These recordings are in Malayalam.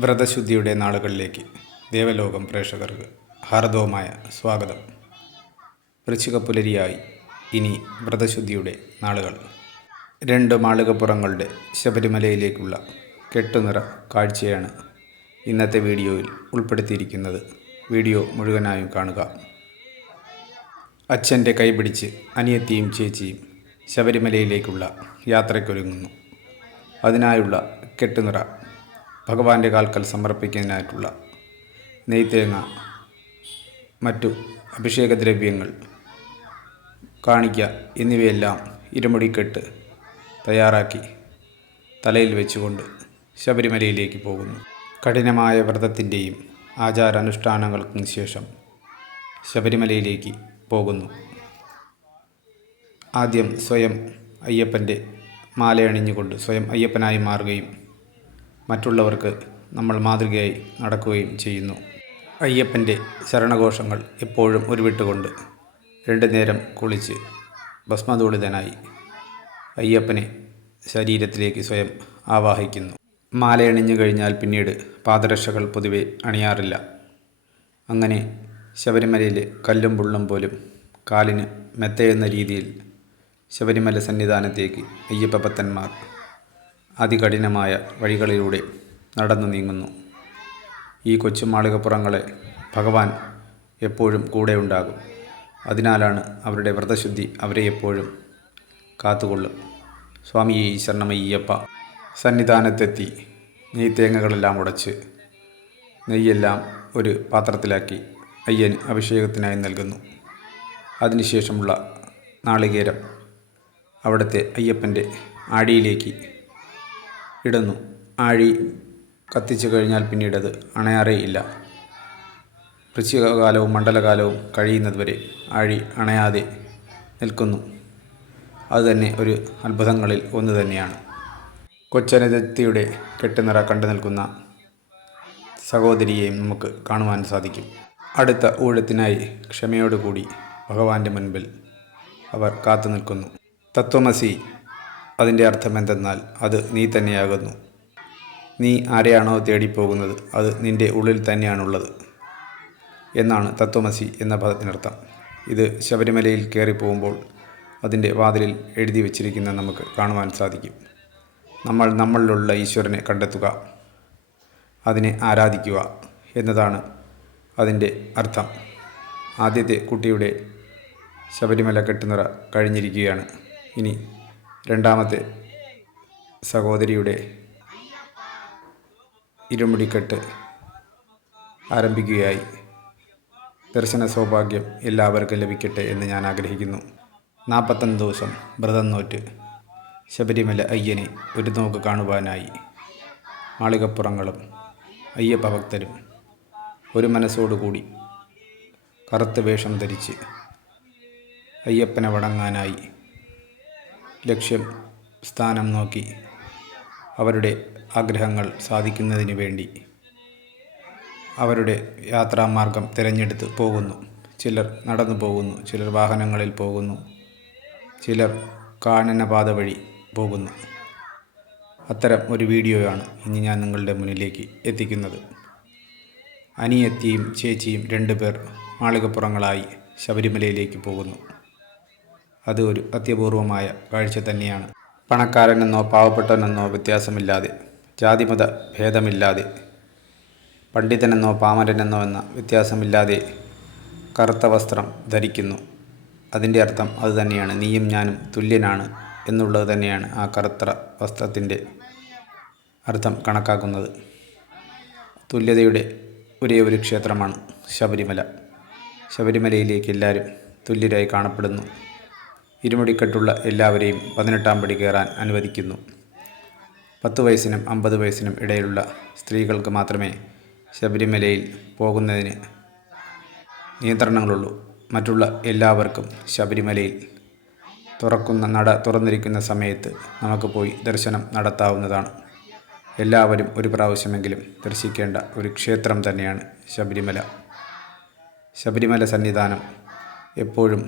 വ്രതശുദ്ധിയുടെ നാളുകളിലേക്ക് ദേവലോകം പ്രേക്ഷകർക്ക് ഹാർദവമായ സ്വാഗതം. വൃശ്ചിക പുലരിയായി ഇനി വ്രതശുദ്ധിയുടെ നാളുകൾ. 2 മാളികപ്പുറങ്ങളുടെ ശബരിമലയിലേക്കുള്ള കെട്ടുനിറ കാഴ്ചയാണ് ഇന്നത്തെ വീഡിയോയിൽ ഉൾപ്പെടുത്തിയിരിക്കുന്നത്. വീഡിയോ മുഴുവനായും കാണുക. അച്ഛൻ്റെ കൈപിടിച്ച് അനിയത്തിയും ചേച്ചിയും ശബരിമലയിലേക്കുള്ള യാത്രയ്ക്കൊരുങ്ങുന്നു. അതിനായുള്ള കെട്ടുനിറ, ഭഗവാന്റെ കാൽക്കൽ സമർപ്പിക്കുന്നതിനായിട്ടുള്ള നെയ്ത്തേങ്ങ, മറ്റു അഭിഷേകദ്രവ്യങ്ങൾ, കാണിക്ക എന്നിവയെല്ലാം ഇരുമുടിക്കെട്ട് തയ്യാറാക്കി തലയിൽ വെച്ചുകൊണ്ട് ശബരിമലയിലേക്ക് പോകുന്നു. കഠിനമായ വ്രതത്തിൻ്റെയും ആചാരാനുഷ്ഠാനങ്ങൾക്കും ശേഷം ശബരിമലയിലേക്ക് പോകുന്നു. ആദ്യം സ്വയം അയ്യപ്പൻ്റെ മാലയണിഞ്ഞുകൊണ്ട് സ്വയം അയ്യപ്പനായി മാറുകയും മറ്റുള്ളവർക്ക് നമ്മൾ മാതൃകയായി നടക്കുകയും ചെയ്യുന്നു. അയ്യപ്പൻ്റെ ശരണഘോഷങ്ങൾ എപ്പോഴും ഉരുവിട്ടുകൊണ്ട് 2 നേരം കുളിച്ച് ഭസ്മധൂളിതനായി അയ്യപ്പനെ ശരീരത്തിലേക്ക് സ്വയം ആവാഹിക്കുന്നു. മാലയണിഞ്ഞു കഴിഞ്ഞാൽ പിന്നീട് പാദരക്ഷകൾ പൊതുവെ അണിയാറില്ല. അങ്ങനെ ശബരിമലയിലെ കല്ലും പുള്ളും പോലും കാലിന് മെത്തയെന്ന രീതിയിൽ ശബരിമല സന്നിധാനത്തേക്ക് അയ്യപ്പ ഭക്തന്മാർ അതികഠിനമായ വഴികളിലൂടെ നടന്നു നീങ്ങുന്നു. ഈ കൊച്ചു മാളികപ്പുറങ്ങളെ ഭഗവാൻ എപ്പോഴും കൂടെ ഉണ്ടാകും. അതിനാലാണ് അവരുടെ വ്രതശുദ്ധി അവരെ എപ്പോഴും കാത്തുകൊള്ളും. സ്വാമിയെ ശരണമയ്യപ്പ. സന്നിധാനത്തെത്തി നെയ്ത്തേങ്ങകളെല്ലാം ഉടച്ച് നെയ്യെല്ലാം ഒരു പാത്രത്തിലാക്കി അയ്യന് അഭിഷേകത്തിനായി നൽകുന്നു. അതിനുശേഷമുള്ള നാളികേരം അവിടുത്തെ അയ്യപ്പൻ്റെ ആഴിയിലേക്ക് ഇടുന്നു. ആഴി കത്തിച്ചു കഴിഞ്ഞാൽ പിന്നീട് അത് അണയാറേയില്ല. വൃശ്ചികകാലവും മണ്ഡലകാലവും കഴിയുന്നതുവരെ ആഴി അണയാതെ നിൽക്കുന്നു. അതുതന്നെ ഒരു അത്ഭുതങ്ങളിൽ ഒന്ന് തന്നെയാണ്. കൊച്ചനതിയുടെ കെട്ടുനിറ കണ്ടു നിൽക്കുന്ന സഹോദരിയെയും നമുക്ക് കാണുവാൻ സാധിക്കും. അടുത്ത ഊഴത്തിനായി ക്ഷമയോടുകൂടി ഭഗവാന്റെ മുൻപിൽ അവർ കാത്തു നിൽക്കുന്നു. തത്വമസി, അതിൻ്റെ അർത്ഥം എന്തെന്നാൽ അത് നീ തന്നെയാകുന്നു. നീ ആരെയാണോ തേടിപ്പോകുന്നത് അത് നിൻ്റെ ഉള്ളിൽ തന്നെയാണുള്ളത് എന്നാണ് തത്വമസി എന്ന പദത്തിനർത്ഥം. ഇത് ശബരിമലയിൽ കയറിപ്പോകുമ്പോൾ അതിൻ്റെ വാതിലിൽ എഴുതി വച്ചിരിക്കുന്ന നമുക്ക് കാണുവാൻ സാധിക്കും. നമ്മളിലുള്ള ഈശ്വരനെ കണ്ടെത്തുക, അതിനെ ആരാധിക്കുക എന്നതാണ് അതിൻ്റെ അർത്ഥം. ആദ്യത്തെ കുട്ടിയുടെ ശബരിമല കെട്ടുനിറ കഴിഞ്ഞിരിക്കുകയാണ്. ഇനി രണ്ടാമത്തെ സഹോദരിയുടെ ഇരുമുടിക്കെട്ട് ആരംഭിക്കുകയായി. ദർശന സൗഭാഗ്യം എല്ലാവർക്കും ലഭിക്കട്ടെ എന്ന് ഞാൻ ആഗ്രഹിക്കുന്നു. 41 ദിവസം വ്രതം നോറ്റ് ശബരിമല അയ്യനെ ഒരു നോക്ക് കാണുവാനായി മാളികപ്പുറങ്ങളും അയ്യപ്പ ഭക്തരും ഒരു മനസ്സോടുകൂടി കറുത്ത വേഷം ധരിച്ച് അയ്യപ്പനെ വണങ്ങാനായി ലക്ഷ്യം സ്ഥാനം നോക്കി അവരുടെ ആഗ്രഹങ്ങൾ സാധിക്കുന്നതിന് വേണ്ടി അവരുടെ യാത്രാമാർഗം തിരഞ്ഞെടുത്ത് പോകുന്നു. ചിലർ നടന്നു പോകുന്നു, ചിലർ വാഹനങ്ങളിൽ പോകുന്നു, ചിലർ കാനനപാത വഴി പോകുന്നു. അത്തരം ഒരു വീഡിയോയാണ് ഇനി ഞാൻ നിങ്ങളുടെ മുന്നിലേക്ക് എത്തിക്കുന്നത്. അനിയത്തിയും ചേച്ചിയും 2 പേർ മാളികപ്പുറങ്ങളായി ശബരിമലയിലേക്ക് പോകുന്നു. അത് ഒരു അത്യപൂർവമായ കാഴ്ച തന്നെയാണ്. പണക്കാരനെന്നോ പാവപ്പെട്ടവനെന്നോ വ്യത്യാസമില്ലാതെ, ജാതിമത ഭേദമില്ലാതെ, പണ്ഡിതനെന്നോ പാമരനെന്നോ എന്ന വ്യത്യാസമില്ലാതെ കറുത്ത വസ്ത്രം ധരിക്കുന്നു. അതിൻ്റെ അർത്ഥം അതുതന്നെയാണ്. നീയും ഞാനും തുല്യനാണ് എന്നുള്ളത് തന്നെയാണ് ആ കറുത്ത വസ്ത്രത്തിൻ്റെ അർത്ഥം കണക്കാക്കുന്നത്. തുല്യതയുടെ ഒരേ ഒരു ക്ഷേത്രമാണ് ശബരിമല. ശബരിമലയിലേക്ക് എല്ലാവരും തുല്യരായി കാണപ്പെടുന്നു. ഇരുമുടിക്കെട്ടുള്ള എല്ലാവരെയും 18-ാം പടി കയറാൻ അനുവദിക്കുന്നു. 10 വയസ്സിനും 50 വയസ്സിനും ഇടയിലുള്ള സ്ത്രീകൾക്ക് മാത്രമേ ശബരിമലയിൽ പോകുന്നതിന് നിയന്ത്രണങ്ങളുള്ളൂ. മറ്റുള്ള എല്ലാവർക്കും ശബരിമലയിൽ തുറക്കുന്ന നട തുറന്നിരിക്കുന്ന സമയത്ത് നമുക്ക് പോയി ദർശനം നടത്താവുന്നതാണ്. എല്ലാവരും ഒരു പ്രാവശ്യമെങ്കിലും ദർശിക്കേണ്ട ഒരു ക്ഷേത്രം തന്നെയാണ് ശബരിമല. ശബരിമല സന്നിധാനം എപ്പോഴും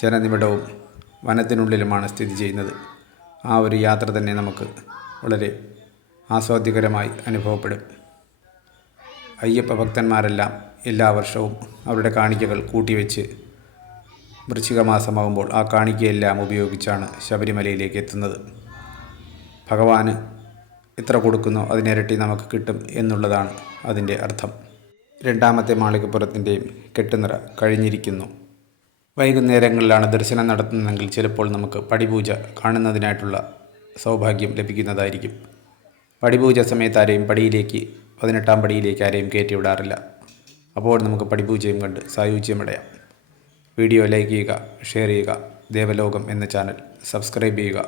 ജനനിബിഡവും വനത്തിനുള്ളിലുമാണ് സ്ഥിതി ചെയ്യുന്നത്. ആ ഒരു യാത്ര തന്നെ നമുക്ക് വളരെ ആസ്വാദ്യകരമായി അനുഭവപ്പെടും. അയ്യപ്പ ഭക്തന്മാരെല്ലാം എല്ലാ വർഷവും അവരുടെ കാണിക്കകൾ കൂട്ടിവെച്ച് വൃശ്ചിക മാസമാകുമ്പോൾ ആ കാണിക്കയെല്ലാം ഉപയോഗിച്ചാണ് ശബരിമലയിലേക്ക് എത്തുന്നത്. ഭഗവാന് എത്ര കൊടുക്കുന്നോ അതിനിരട്ടി നമുക്ക് കിട്ടും എന്നുള്ളതാണ് അതിൻ്റെ അർത്ഥം. രണ്ടാമത്തെ മാളികപ്പുറത്തിൻ്റെയും കെട്ടുനിറ കഴിഞ്ഞിരിക്കുന്നു. വൈകുന്നേരങ്ങളിലാണ് ദർശനം നടത്തുന്നതെങ്കിൽ ചിലപ്പോൾ നമുക്ക് പടിപൂജ കാണുന്നതിനായിട്ടുള്ള സൗഭാഗ്യം ലഭിക്കുന്നതായിരിക്കും. പടിപൂജ സമയത്ത് ആരെയും പടിയിലേക്ക് 18-ാം പടിയിലേക്ക് ആരെയും കയറ്റിവിടാറില്ല. അപ്പോൾ നമുക്ക് പടിപൂജയും കണ്ട് സായുജ്യമടയാം. വീഡിയോ ലൈക്ക് ചെയ്യുക, ഷെയർ ചെയ്യുക. ദേവലോകം എന്ന ചാനൽ സബ്സ്ക്രൈബ് ചെയ്യുക.